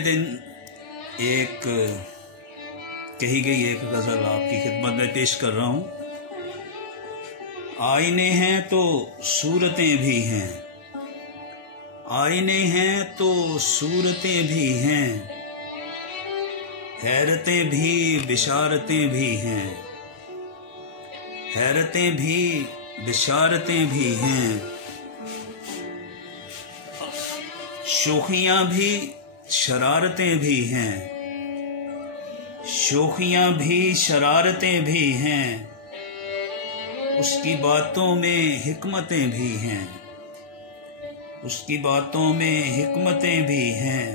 दिन एक कही गई एक गज़ल आपकी खिदमत में पेश कर रहा हूँ। आईने हैं तो सूरतें भी हैं, आईने हैं तो सूरतें भी हैं, हैरतें भी बिशारतें भी हैं, हैरतें भी बिशारतें भी हैं, शोखियाँ भी शरारतें भी हैं, शोखियाँ भी शरारतें भी हैं, उसकी बातों में हिकमतें भी हैं, उसकी बातों में हिकमतें भी हैं,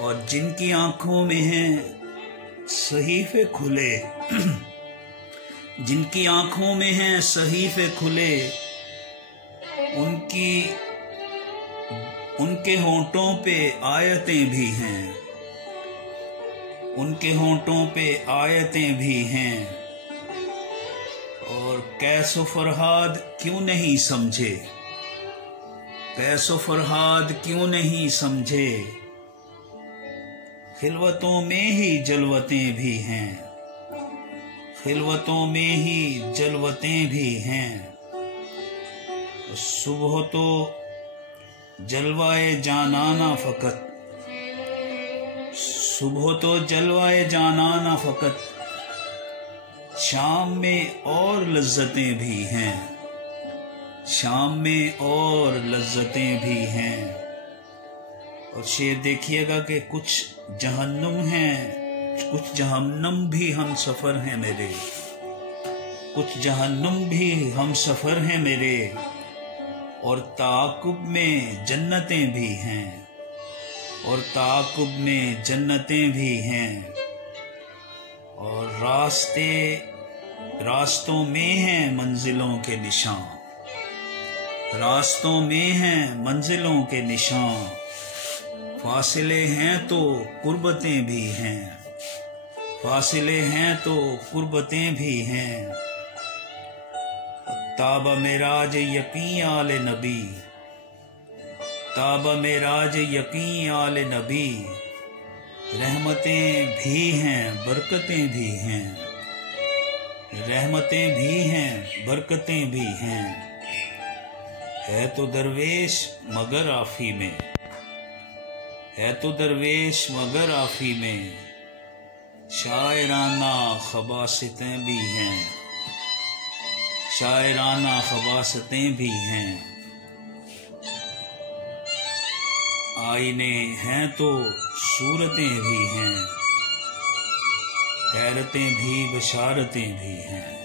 और जिनकी आंखों में हैं सहीफे खुले जिनकी आंखों में हैं सहीफे खुले, उनके होंठों पे आयतें भी हैं, उनके होंठों पे आयतें भी हैं, और कैसो फरहाद क्यों नहीं समझे, कैसो फरहाद क्यों नहीं समझे, खिलवतों में ही जलवतें भी हैं, खिलवतों में ही जलवतें भी हैं, सुबह तो जलवाए जानाना फकत, सुबह तो जलवाए जानाना फकत, शाम में और लज्जतें भी हैं, शाम में और लज्जतें भी हैं। और शेर देखिएगा कि कुछ जहन्नुम हैं, कुछ जहन्नुम भी हम सफर हैं मेरे, कुछ जहन्नुम भी हम सफर हैं मेरे, और ताक़ुब में जन्नतें भी हैं, और ताक़ुब में जन्नतें भी हैं, और रास्तों में हैं मंजिलों के निशान, रास्तों में हैं मंजिलों के निशान, फासिले हैं तो कुर्बतें भी हैं, फासिले हैं तो कुर्बतें भी हैं, ताबा मेराज यकीन आले नबी, ताबा मेराज यकीन आले नबी, रहमतें भी हैं बरकतें भी हैं, रहमतें भी हैं बरकतें भी हैं, है तो दरवेश मगर आफी में, है तो दरवेश मगर आफी में, शायराना खबासतें भी हैं, शायराना खबासतें भी हैं, आईने हैं तो सूरतें भी हैं, हैरतें भी बशारतें भी हैं।